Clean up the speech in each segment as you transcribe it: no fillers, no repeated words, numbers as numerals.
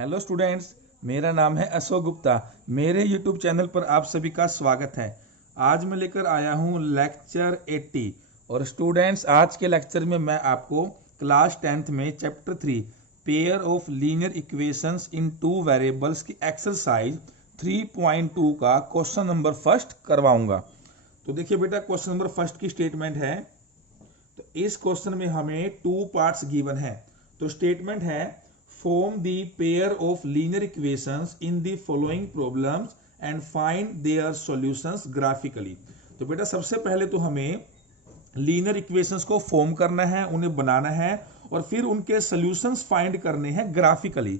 Hello students, मेरा नाम है अशोक गुप्ता। मेरे यूट्यूब चैनल पर आप सभी का स्वागत है। आज मैं लेकर आया हूँ लेक्चर 80 और स्टूडेंट्स आज के लेक्चर में मैं आपको क्लास 10th में chapter 3 pair of linear equations in two variables की एक्सरसाइज 3.2 का क्वेश्चन नंबर फर्स्ट करवाऊंगा। तो देखिए बेटा, क्वेश्चन नंबर फर्स्ट की स्टेटमेंट है। तो इस क्वेश्चन में हमें टू पार्ट्स गिवन है। तो स्टेटमेंट है form the pair of linear equations in the following problems and find their solutions graphically। तो बेटा सबसे पहले तो हमें लीनियर इक्वेशंस को फॉर्म करना है, उन्हें बनाना है और फिर उनके सॉल्यूशंस फाइंड करने हैं ग्राफिकली।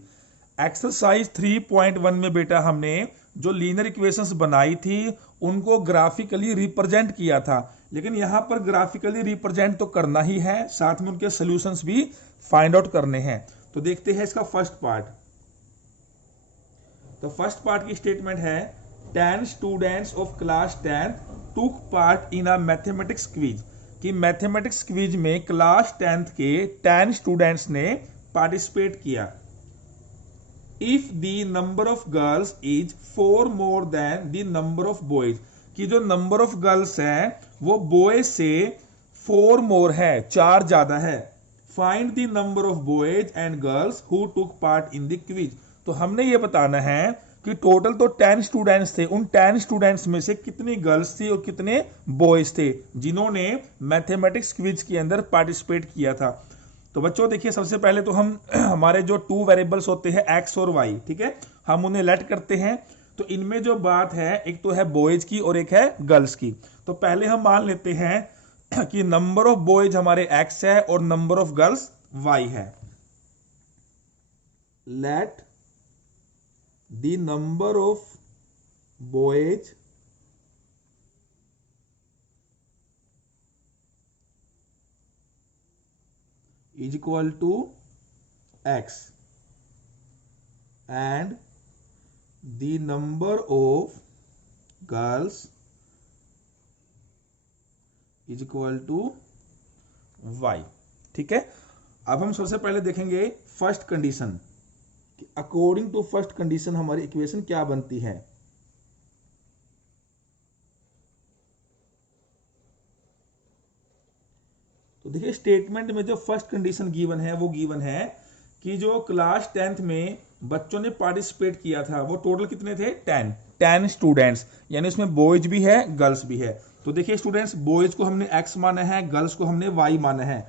एक्सरसाइज 3.1 में बेटा हमने जो लीनियर इक्वेशंस बनाई थी उनको ग्राफिकली रिप्रेजेंट किया था, लेकिन यहां पर ग्राफिकली रिप्रेजेंट तो करना ही है, साथ में उनके सॉल्यूशंस भी फाइंड आउट करने हैं। तो देखते हैं इसका फर्स्ट पार्ट। तो फर्स्ट पार्ट की स्टेटमेंट है 10 स्टूडेंट्स ऑफ क्लास 10 टूक part in a mathematics quiz. कि मैथमेटिक्स क्विज में क्लास 10th के 10 स्टूडेंट्स ने पार्टिसिपेट किया। If the number of girls is 4 more than the number of boys. कि जो नंबर ऑफ गर्ल्स है वो बॉयज से 4 मोर है, 4 ज्यादा है। Find the number of boys and girls who took part in the quiz. तो हमने ये बताना है कि टोटल तो 10 स्टूडेंट्स थे, उन 10 स्टूडेंट्स में से कितनी गर्ल्स थी और कितने बॉयज थे जिन्होंने मैथमेटिक्स क्विज के अंदर पार्टिसिपेट किया था। तो बच्चों देखिए, सबसे पहले तो हम हमारे जो टू वेरिएबल्स होते हैं एक्स और वाई, ठीक है, हम उन्हें लेट करते हैं। तो इनमें जो बात है एक तो है बॉयज की और एक है गर्ल्स की। तो पहले हम मान लेते हैं कि नंबर ऑफ बॉयज हमारे x है और नंबर ऑफ गर्ल्स y है। Let the number of boys is equal to x and the number of girls is equal to y. ठीक है, अब हम सबसे पहले देखेंगे फर्स्ट कंडीशन कि अकॉर्डिंग टू फर्स्ट कंडीशन हमारी इक्वेशन क्या बनती है। तो देखिए स्टेटमेंट में जो फर्स्ट कंडीशन गिवन है वो गिवन है कि जो क्लास 10th में बच्चों ने पार्टिसिपेट किया था वो टोटल कितने थे, 10 स्टूडेंट्स, यानी इसमें बॉयज भी है गर्ल्स भी है। तो देखिए स्टूडेंट्स, बॉयज को हमने x माना है, गर्ल्स को हमने y माना है।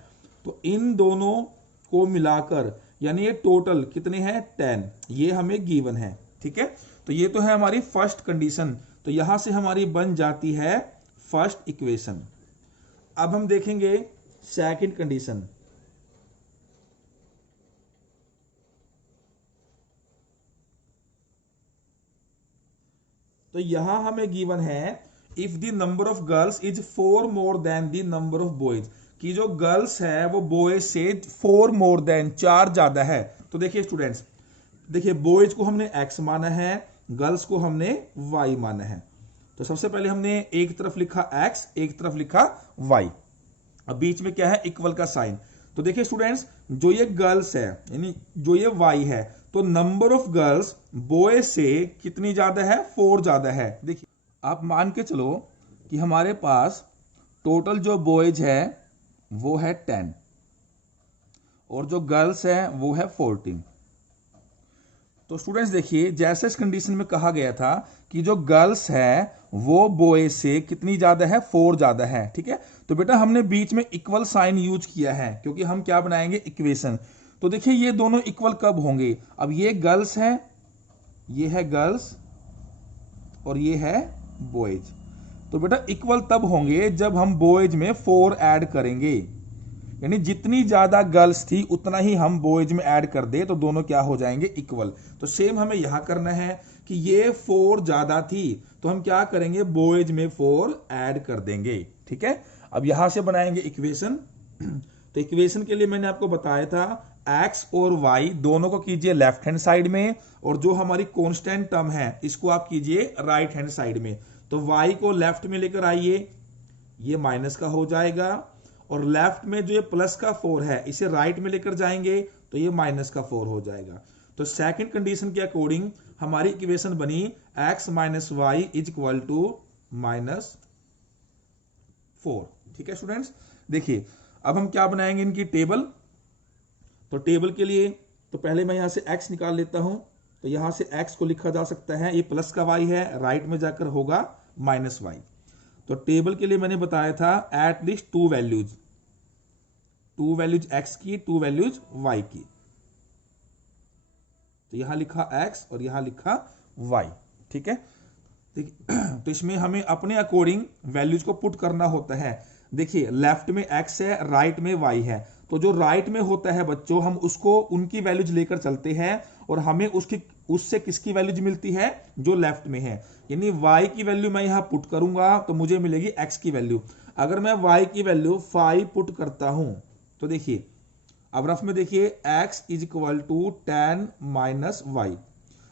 तो इन दोनों को मिलाकर यानी ये टोटल कितने हैं, 10, ये हमें गिवन है। ठीक है, तो ये तो है हमारी फर्स्ट कंडीशन। तो यहां से हमारी बन जाती है फर्स्ट इक्वेशन। अब हम देखेंगे सेकंड कंडीशन। तो यहां हमें गिवन है if the number of girls is 4 more than the number of boys. कि जो गर्ल्स है वो बॉयज से 4 मोर देन, 4 ज्यादा है। तो देखिए स्टूडेंट्स, देखिए बॉयज को हमने x माना है, गर्ल्स को हमने y माना है। तो सबसे पहले हमने एक तरफ लिखा x, एक तरफ लिखा y। अब बीच में क्या है, इक्वल का साइन। तो देखिए स्टूडेंट्स, जो ये गर्ल्स है यानी जो ये y है, तो नंबर ऑफ गर्ल्स बॉय से कितनी ज्यादा है, 4 ज्यादा है। देखिए आप मान के चलो कि हमारे पास टोटल जो बॉयज है वो है 10 और जो गर्ल्स है वो है 14। तो स्टूडेंट्स देखिए, जैसे इस कंडीशन में कहा गया था कि जो गर्ल्स है वो बॉय से कितनी ज्यादा है, 4 ज्यादा है। ठीक है, तो बेटा हमने बीच में इक्वल साइन यूज किया है क्योंकि हम क्या बनाएंगे, इक्वेशन। तो देखिए ये दोनों इक्वल कब होंगे, अब ये गर्ल्स है, ये है गर्ल्स और ये है बॉयज। तो बेटा इक्वल तब होंगे जब हम बॉयज में 4 ऐड करेंगे, यानी जितनी ज्यादा गर्ल्स थी उतना ही हम बॉयज में ऐड कर दे तो दोनों क्या हो जाएंगे, इक्वल। तो सेम हमें यहां करना है कि ये 4 ज्यादा थी तो हम क्या करेंगे, बॉयज में 4 ऐड कर देंगे। ठीक है, अब यहां से बनाएंगे इक्वेशन। तो इक्वेशन के लिए मैंने आपको बताया था x और y दोनों को कीजिए लेफ्ट हैंड साइड में और जो हमारी कांस्टेंट टर्म है इसको आप कीजिए राइट हैंड साइड में। तो y को लेफ्ट में लेकर आइए, ये माइनस का हो जाएगा और लेफ्ट में जो ये प्लस का 4 है इसे राइट में लेकर जाएंगे तो ये माइनस का 4 हो जाएगा। तो सेकंड कंडीशन के अकॉर्डिंग हमारी इक्वेशन बनी x minus y is equal to -4। ठीक है स्टूडेंट्स, देखिए अब हम क्या बनाएंगे इनकी टेबल। तो टेबल के लिए तो पहले मैं यहां से x निकाल लेता हूं। तो यहां से x को लिखा जा सकता है, ये प्लस का y है, राइट में जाकर होगा -y। तो टेबल के लिए मैंने बताया था at least to values x की, टू वैल्यूज y की। तो यहां लिखा x और यहां लिखा y। ठीक है, तो इसमें हमें अपने अकॉर्डिंग वैल्यूज को पुट करना होता है। देखिए लेफ्ट में x है, राइट में y है। तो जो राइट में होता है बच्चों, हम उसको उनकी वैल्यूज लेकर चलते हैं और हमें उससे किसकी वैल्यूज मिलती है, जो लेफ्ट में है। यानी y की वैल्यू मैं यहां पुट करूंगा तो मुझे मिलेगी x की वैल्यू। अगर मैं y की वैल्यू 5 पुट करता हूं तो देखिए अब रफ में देखिए x is equal to 10 minus y.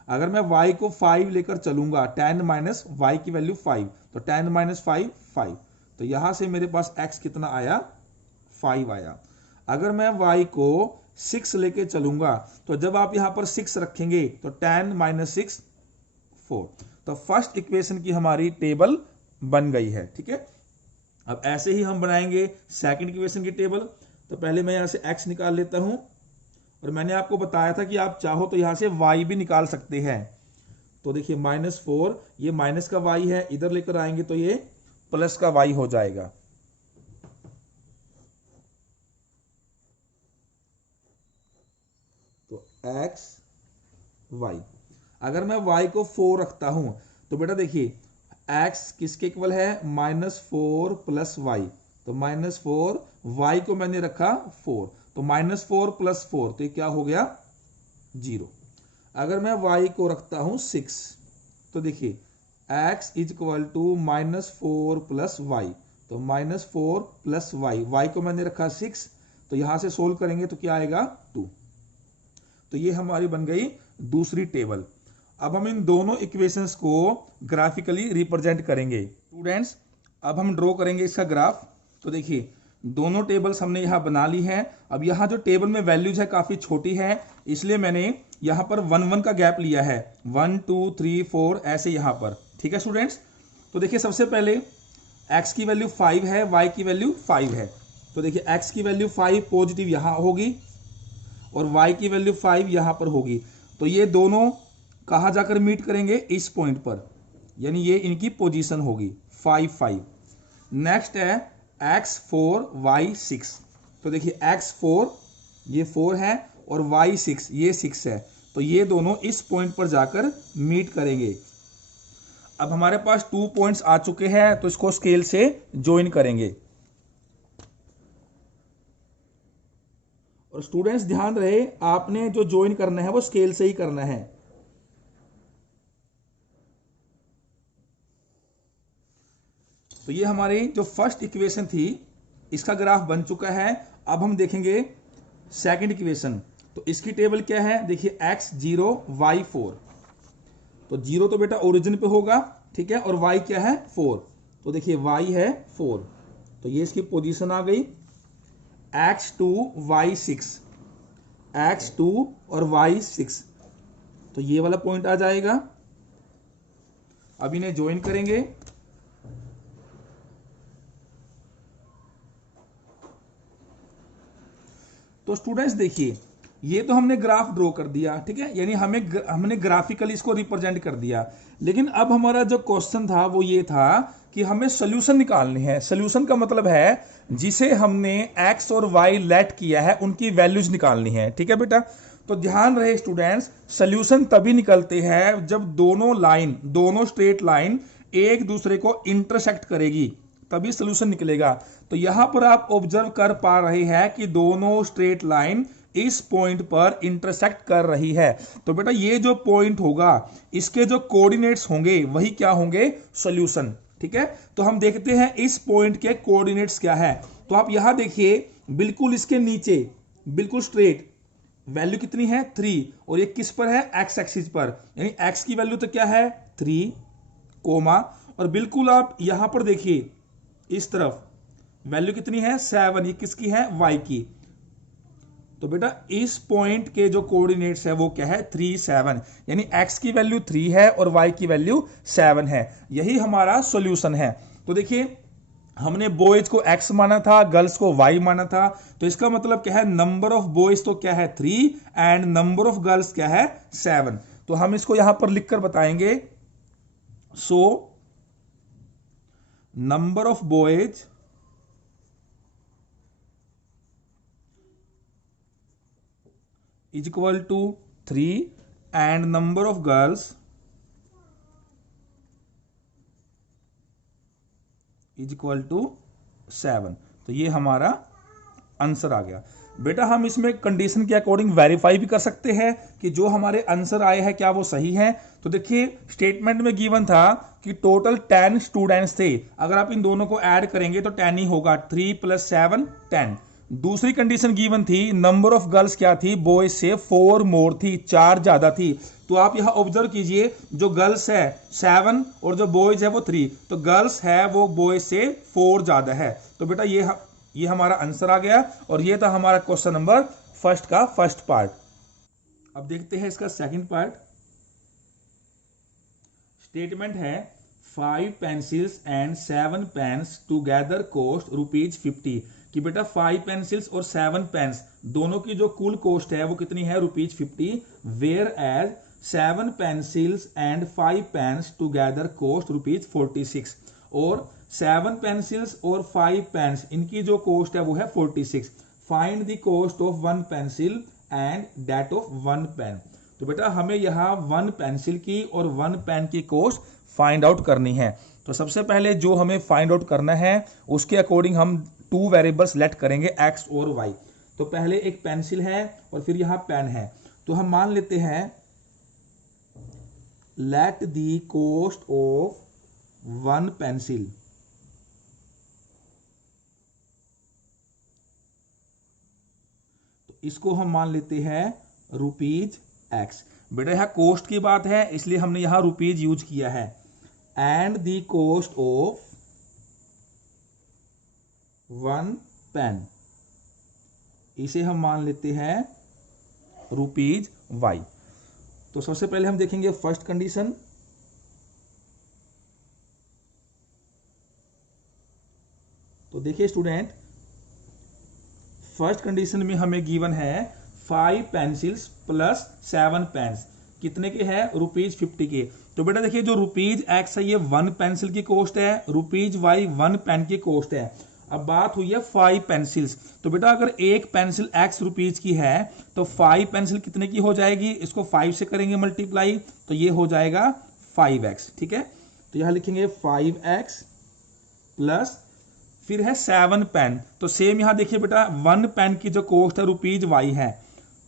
अगर मैं y को 5 लेकर चलूंगा, 10 माइनस वाई की वैल्यू 5, तो 10 माइनस 5 5। तो यहां से मेरे पास x कितना आया, 5 आया। अगर मैं y को 6 लेके चलूंगा तो जब आप यहां पर 6 रखेंगे तो 10 माइनस 6 4। तो फर्स्ट इक्वेशन की हमारी टेबल बन गई है। ठीक है, अब ऐसे ही हम बनाएंगे सेकंड इक्वेशन की टेबल। तो पहले मैं यहां से x निकाल लेता हूं और मैंने आपको बताया था कि आप चाहो तो यहां से y भी निकाल सकते हैं। तो देखिए -4, ये माइनस का y है, इधर लेकर आएंगे तो ये प्लस का y हो जाएगा। तो x y, अगर मैं y को 4 रखता हूं तो बेटा देखिए x किसके इक्वल है, -4 प्लस y। तो -4, y को मैंने रखा 4, तो -4 प्लस 4, तो ये क्या हो गया 0। अगर मैं y को रखता हूं 6 तो देखिए x is equal to -4 plus y. तो -4 प्लस वाई, y को मैंने रखा 6, तो यहां से सोल्व करेंगे तो क्या आएगा 2। तो ये हमारी बन गई दूसरी टेबल। अब हम इन दोनों इक्वेशंस को ग्राफिकली रिप्रेजेंट करेंगे। स्टूडेंट्स अब हम ड्रॉ करेंगे इसका ग्राफ। तो देखिए दोनों टेबल्स हमने यहां बना ली है। अब यहां जो टेबल में वैल्यूज है काफी छोटी है, इसलिए मैंने यहां पर 1 1 का गैप लिया है, 1 2 3 4 ऐसे यहां पर। ठीक है स्टूडेंट्स, तो देखिए सबसे पहले x की वैल्यू 5 है, y की वैल्यू 5 है। तो देखिए x की वैल्यू 5 पॉजिटिव यहां होगी और y की वैल्यू 5 यहां पर होगी। तो ये दोनों कहां जाकर मीट करेंगे, इस पॉइंट पर, यानी ये इनकी पोजीशन होगी 5 5। नेक्स्ट है x4 y6। तो देखिए x4 ये 4 है और y6 ये 6 है, तो ये दोनों इस पॉइंट पर जाकर मीट करेंगे। अब हमारे पास 2 पॉइंट्स आ चुके हैं, तो इसको स्केल से ज्वाइन करेंगे। और स्टूडेंट्स ध्यान रहे, आपने जो ज्वाइन करना है वो स्केल से ही करना है। तो ये हमारी जो फर्स्ट इक्वेशन थी इसका ग्राफ बन चुका है। अब हम देखेंगे सेकंड इक्वेशन। तो इसकी टेबल क्या है, देखिए x0 y4। तो 0 तो बेटा ओरिजिन पे होगा, ठीक है, और y क्या है 4। तो देखिए y है 4, तो ये इसकी पोजीशन आ गई। x2 y6, x2 और y6, तो ये वाला पॉइंट आ जाएगा। अब इन्हें ज्वाइन करेंगे। तो स्टूडेंट्स देखिए ये तो हमने ग्राफ ड्रॉ कर दिया, ठीक है, यानी हमने ग्राफिकली इसको रिप्रेजेंट कर दिया। लेकिन अब हमारा जो क्वेश्चन था वो ये था कि हमें सोल्यूशन निकालनी है। सोल्यूशन का मतलब है जिसे हमने x और y लेट किया है उनकी वैल्यूज निकालनी है। ठीक है बेटा, तो ध्यान रहे स्टूडेंट्स, सोल्यूशन तभी निकलते हैं जब दोनों स्ट्रेट लाइन एक दूसरे को इंटरसेक्ट करेगी, तभी सोल्यूशन निकलेगा। तो यहां पर आप ऑब्जर्व कर पा रहे हैं कि दोनों स्ट्रेट लाइन इस पॉइंट पर इंटरसेक्ट कर रही है। तो बेटा ये जो पॉइंट होगा इसके जो कोऑर्डिनेट्स होंगे वही क्या होंगे, सॉल्यूशन। ठीक है, तो हम देखते हैं इस पॉइंट के कोऑर्डिनेट्स क्या है। तो आप यहां देखिए बिल्कुल इसके नीचे बिल्कुल स्ट्रेट वैल्यू कितनी है 3, और ये किस पर है, एक्स एक्सिस पर, यानी एक्स की वैल्यू तो क्या है 3 कोमा, और बिल्कुल आप यहां पर देखिए इस तरफ वैल्यू कितनी है 7, ये किसकी है y की। तो बेटा इस पॉइंट के जो कोऑर्डिनेट्स है वो क्या है 3 7, यानी x की वैल्यू 3 है और y की वैल्यू 7 है। यही हमारा सॉल्यूशन है। तो देखिए हमने बॉयज को x माना था, गर्ल्स को y माना था, तो इसका मतलब क्या है नंबर ऑफ बॉयज तो क्या है 3 एंड नंबर ऑफ गर्ल्स क्या है 7। तो हम इसको यहां पर लिखकर बताएंगे, so number of boys is equal to 3 and number of girls is equal to 7। तो ये हमारा आंसर आ गया। बेटा हम इसमें कंडीशन के अकॉर्डिंग वेरीफाई भी कर सकते हैं कि जो हमारे आंसर आए हैं क्या वो सही है। तो देखिए स्टेटमेंट में गिवन था कि टोटल 10 स्टूडेंट्स थे, अगर आप इन दोनों को ऐड करेंगे तो 10 ही होगा, 3 + 7 10। दूसरी कंडीशन गिवन थी, नंबर ऑफ गर्ल्स क्या थी, बॉयज से 4 मोर थी, 4 ज्यादा थी। तो आप यहां ऑब्जर्व कीजिए, जो गर्ल्स है 7 और जो बॉयज है वो 3, तो गर्ल्स है वो बॉयज से 4 ज्यादा है। तो बेटा ये हमारा आंसर आ गया और ये था हमारा क्वेश्चन नंबर फर्स्ट का फर्स्ट पार्ट। अब देखते हैं इसका सेकंड पार्ट। स्टेटमेंट है 5 pencils and 7 pens together cost ₹50, कि बेटा 5 पेंसिल्स और 7 पेन्स दोनों की जो कुल कॉस्ट है वो कितनी है ₹50, where as 7 pencils and 5 pens together cost ₹46, और 7 पेंसिल्स और 5 पेन्स इनकी जो कॉस्ट है वो है 46। Find the cost of 1 pencil and that of 1 pen. तो बेटा हमें यहाँ 1 पेंसिल की और 1 पेन की कॉस्ट फाइंड आउट करनी है। तो सबसे पहले जो हमें फाइंड आउट करना है उसके अकॉर्डिंग हम 2 वेरिएबल्स लेट करेंगे x और y। तो पहले एक पेंसिल है और फिर यहाँ पेन है, तो हम मान लेते हैं let the cost of 1 pencil इसको हम मान लेते हैं ₹x। बेटा यहां कॉस्ट की बात है इसलिए हमने यहां रुपीज यूज किया है। And the cost of 1 pen इसे हम मान लेते हैं ₹y। तो सबसे पहले हम देखेंगे फर्स्ट कंडीशन। तो देखिए स्टूडेंट, फर्स्ट कंडीशन में हमें गिवन है 5 पेंसिल्स प्लस 7 पेन्स, कितने के हैं ₹50 के। तो बेटा देखिए जो ₹x है ये 1 पेंसिल की कॉस्ट है, ₹y 1 पेन की कॉस्ट है। अब बात हुई है 5 पेंसिल्स, तो बेटा अगर एक पेंसिल x रुपीज की है तो 5 पेंसिल कितने की हो जाएगी, इसको 5 से करेंगे मल्टीप्लाई तो ये हो जाएगा 5x। ठीक है, तो यहां लिखेंगे 5x प्लस फिर है 7 पेन। तो सेम यहां देखिए बेटा 1 पेन की जो कॉस्ट है ₹y है,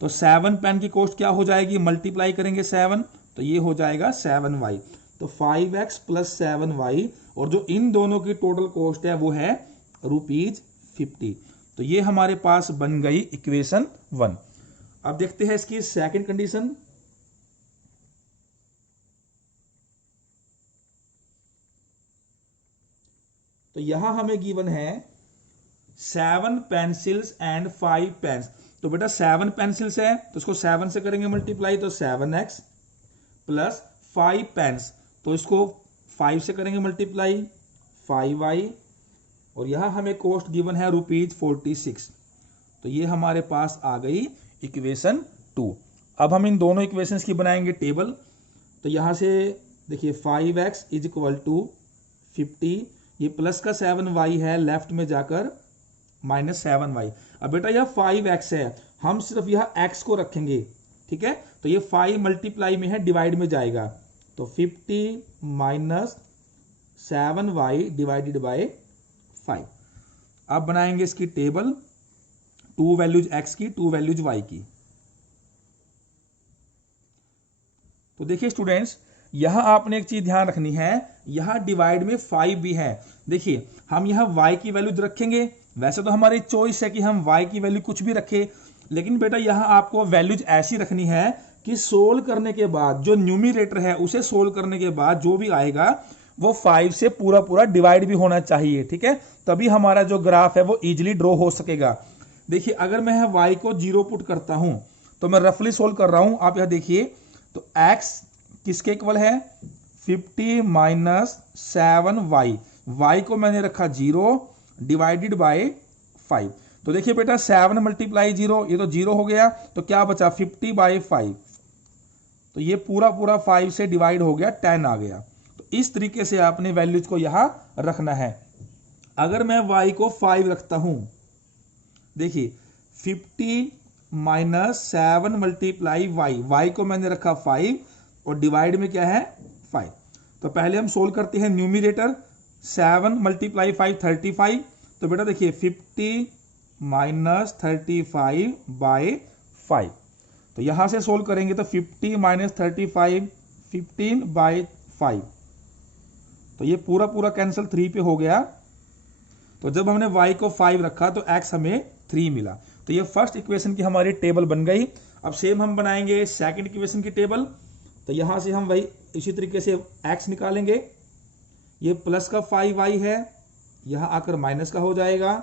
तो 7 पेन की कॉस्ट क्या हो जाएगी, मल्टीप्लाई करेंगे 7 तो ये हो जाएगा 7y। तो 5x प्लस 7y और जो इन दोनों की टोटल कॉस्ट है वो है ₹50। तो ये हमारे पास बन गई इक्वेशन 1। अब देखते हैं इसकी सेकंड कंडीशन। तो यहां हमें गिवन है 7 पेंसिल्स एंड 5 पेन्स। तो बेटा 7 पेंसिल्स है तो इसको 7 से करेंगे मल्टीप्लाई तो 7x प्लस 5 पेन्स तो इसको 5 से करेंगे मल्टीप्लाई 5y, और यहां हमें कॉस्ट गिवन है ₹46। तो ये हमारे पास आ गई इक्वेशन 2। अब हम इन दोनों इक्वेशंस की बनाएंगे टेबल। तो यहां से देखिए 5x इज इक्वल टू 50, ये प्लस का 7y है लेफ्ट में जाकर माइनस 7y। अब बेटा यह 5x है, हम सिर्फ यह x को रखेंगे, ठीक है, तो ये 5 मल्टीप्लाई में है डिवाइड में जाएगा तो 50 माइनस 7y डिवाइडेड बाय 5। अब बनाएंगे इसकी टेबल, 2 वैल्यूज x की 2 वैल्यूज y की। तो देखिए स्टूडेंट्स, यहां आपने एक चीज ध्यान रखनी है, यहां डिवाइड में 5 भी है। देखिए हम यहां y की वैल्यूज रखेंगे, वैसे तो हमारी चॉइस है कि हम y की वैल्यू कुछ भी रखें, लेकिन बेटा यहां आपको वैल्यूज ऐसी रखनी है कि सोल्व करने के बाद जो न्यूमरेटर है उसे सोल्व करने के बाद जो भी आएगा वो 5 से पूरा पूरा डिवाइड भी होना चाहिए। ठीक है, तभी हमारा जो ग्राफ है वो इजीली ड्रॉ हो सकेगा। देखिए अगर मैं y को 0 पुट करता हूं तो मैं रफली सोल्व कर रहा हूं, आप यहां देखिए तो x किसके इक्वल है 50 माइनस 7y, y को मैंने रखा 0 डिवाइडेड बाय 5। तो देखिए बेटा 7 मल्टीप्लाई 0, ये तो 0 हो गया, तो क्या बचा 50 बाय 5, तो ये पूरा पूरा 5 से डिवाइड हो गया 10 आ गया। तो इस तरीके से आपने वैल्यूज को यहां रखना है। अगर मैं y को 5 रखता हूं, देखिए 50 माइनस 7 मल्टीप्लाई y को मैंने रखा 5 और डिवाइड में क्या है 5। तो पहले हम सोल्व करते हैं न्यूमिरेटर, 7 मल्टीप्लाई 5 35। तो बेटा देखिए 50 माइनस 35 बाय 5, तो यहां से सोल्व करेंगे तो 50 माइनस 35 15 बाय 5, तो ये पूरा पूरा कैंसिल 3 पे हो गया। तो जब हमने y को 5 रखा तो x हमें 3 मिला। तो ये फर्स्ट इक्वेशन की हमारी टेबल बन गई। अब सेम हम बनाएंगे सेकंड इक्वेशन की टेबल। तो यहां से हम वही इसी तरीके से x निकालेंगे, ये प्लस का 5y है, यहां आकर माइनस का हो जाएगा।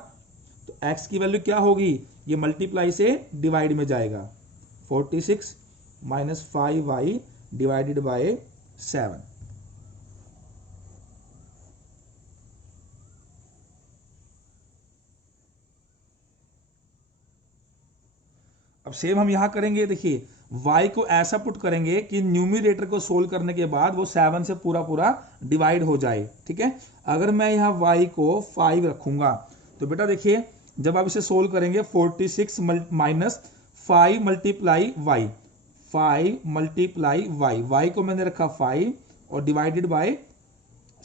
तो x की वैल्यू क्या होगी, ये मल्टीप्लाई से डिवाइड में जाएगा, 46 माइनस 5y डिवाइडेड बाय 7। अब सेम हम यहां करेंगे, देखिए y को ऐसा पुट करेंगे कि न्यूमिरेटर को सोल्व करने के बाद वो 7 से पूरा पूरा डिवाइड हो जाए, ठीक है। अगर मैं यहां y को 5 रखूंगा तो बेटा देखिए जब आप इसे सोल्व करेंगे 46 minus 5 multiply y, 5 multiply y को मैंने रखा 5 और डिवाइडेड बाय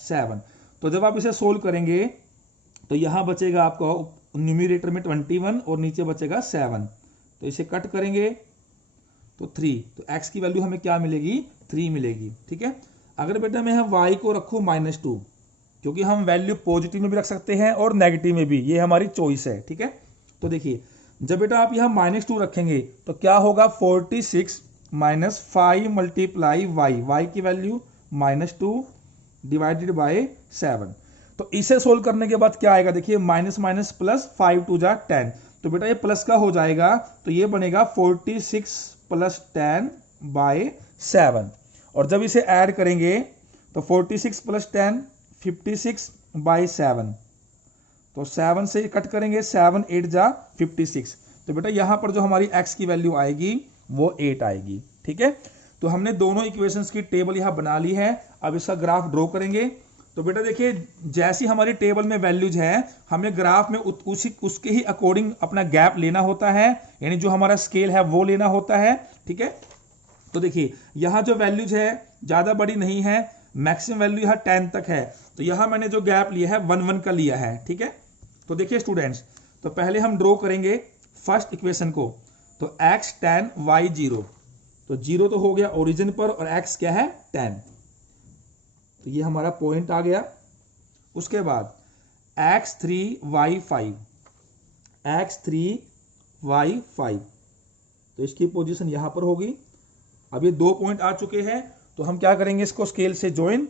7। तो जब आप इसे सोल्व करेंगे तो यहां बचेगा आपको न्यूमिरेटर में 21 और नीचे बचेगा 7। तो इसे कट करेंगे तो 3, तो x की वैल्यू हमें क्या मिलेगी 3 मिलेगी, ठीक है। अगर बेटा मैं y को रखूं -2, क्योंकि हम वैल्यू पॉजिटिव में भी रख सकते हैं और नेगेटिव में भी, ये हमारी चॉइस है, ठीक है। तो देखिए जब बेटा आप यहां -2 रखेंगे तो क्या होगा 46 माइनस 5 मल्टीप्लाई y की वैल्यू -2 डिवाइडेड बाय 7। तो इसे सोल्व करने के बाद क्या आएगा, देखिए माइनस माइनस प्लस 5 2 जा 10, तो बेटा ये प्लस का हो जाएगा, तो ये बनेगा 46 प्लस 10 बाय 7। और जब इसे ऐड करेंगे तो 46 प्लस 10 56 बाय 7, तो 7 से कट करेंगे, 7 8 जा 56। तो बेटा यहां पर जो हमारी x की वैल्यू आएगी वो 8 आएगी, ठीक है। तो हमने दोनों इक्वेशंस की टेबल यहां बना ली है। अब इसका ग्राफ ड्रॉ करेंगे। तो बेटा देखिए जैसी हमारी टेबल में वैल्यूज है, हमें ग्राफ में उसके ही अकॉर्डिंग अपना गैप लेना होता है, यानी जो हमारा स्केल है वो लेना होता है, ठीक है। तो देखिए यहां जो वैल्यूज है ज्यादा बड़ी नहीं है, मैक्सिमम वैल्यू यहां 10 तक है, तो यहां मैंने जो गैप लिया है 1 1 का लिया है, ठीक है। तो देखिए स्टूडेंट्स, तो पहले हम ड्रॉ करेंगे फर्स्ट इक्वेशन को। तो x tan y 0, तो 0 तो हो गया ओरिजिन पर और x क्या है 10, तो ये हमारा पॉइंट आ गया। उसके बाद x3 y 5, x3 y 5, तो इसकी पोजीशन यहां पर होगी। अब ये 2 पॉइंट आ चुके हैं, तो हम क्या करेंगे, इसको स्केल से ज्वाइन।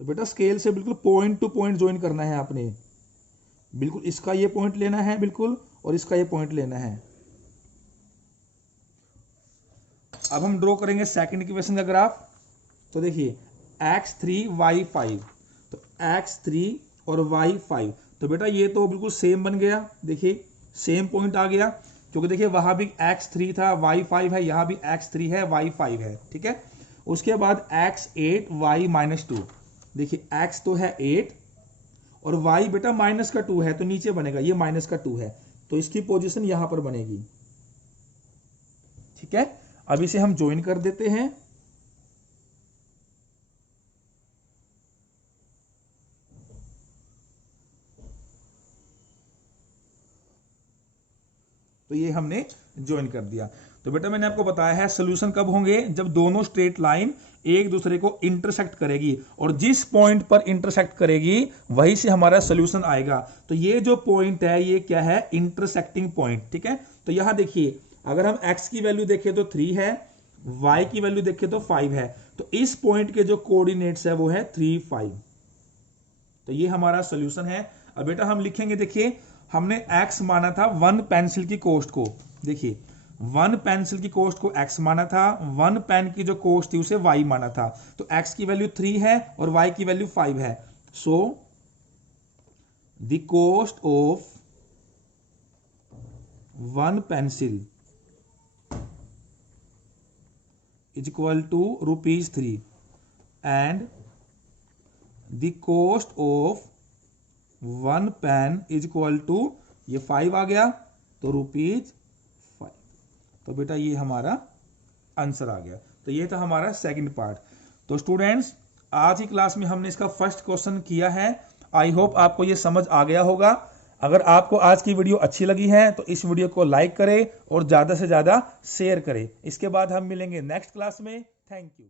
तो बेटा स्केल से बिल्कुल पॉइंट टू पॉइंट ज्वाइन करना है आपने, बिल्कुल इसका ये पॉइंट लेना है बिल्कुल, और इसका ये पॉइंट लेना है। अब हम ड्रॉ करेंगे सेकंड इक्वेशन का ग्राफ। तो देखिए x3 y 5, तो x3 और y 5, तो बेटा ये तो बिल्कुल सेम बन गया, देखिए सेम पॉइंट आ गया, क्योंकि देखिए वहां भी x3 था y 5 है, यहां भी x3 है y 5 है, ठीक है। उसके बाद x8 y -2, देखिए x तो है 8 और y बेटा माइनस का 2 है, तो नीचे बनेगा, ये माइनस का 2 है, तो इसकी पोजीशन यहां पर बनेगी, ठीक है। अब इसे हम ज्वाइन कर देते हैं। तो ये हमने ज्वाइन कर दिया। तो बेटा मैंने आपको बताया है सोल्यूशन कब होंगे, जब दोनों स्ट्रेट लाइन एक दूसरे को इंटरसेक्ट करेगी, और जिस पॉइंट पर इंटरसेक्ट करेगी वहीं से हमारा सोल्यूशन आएगा। तो ये जो पॉइंट है ये क्या है, इंटरसेक्टिंग पॉइंट, ठीक है। तो यहां देखिए अगर हम x की वैल्यू देखें तो 3 है, y की वैल्यू देखें तो 5 है, तो इस पॉइंट के जो कोऑर्डिनेट्स है वो है 3 5। तो ये हमारा सोल्यूशन है। अब बेटा हम लिखेंगे, देखिए हमने x माना था 1 पेंसिल की कॉस्ट को, देखिए 1 पेंसिल की कॉस्ट को x माना था, 1 पेन की जो कॉस्ट थी उसे y माना था। तो x की वैल्यू 3 है और y की वैल्यू 5 है। So the cost of 1 pencil is equal to ₹3 and the cost of 1 pen is equal to, ये 5 आ गया तो ₹5। तो बेटा ये हमारा आंसर आ गया। तो ये था हमारा सेकंड पार्ट। तो स्टूडेंट्स आज की क्लास में हमने इसका फर्स्ट क्वेश्चन किया है। आई होप आपको ये समझ आ गया होगा। अगर आपको आज की वीडियो अच्छी लगी है तो इस वीडियो को लाइक करें और ज़्यादा से ज़्यादा शेयर करें। इसके बाद हम मिलेंगे नेक्स्ट क्लास में। Thank you.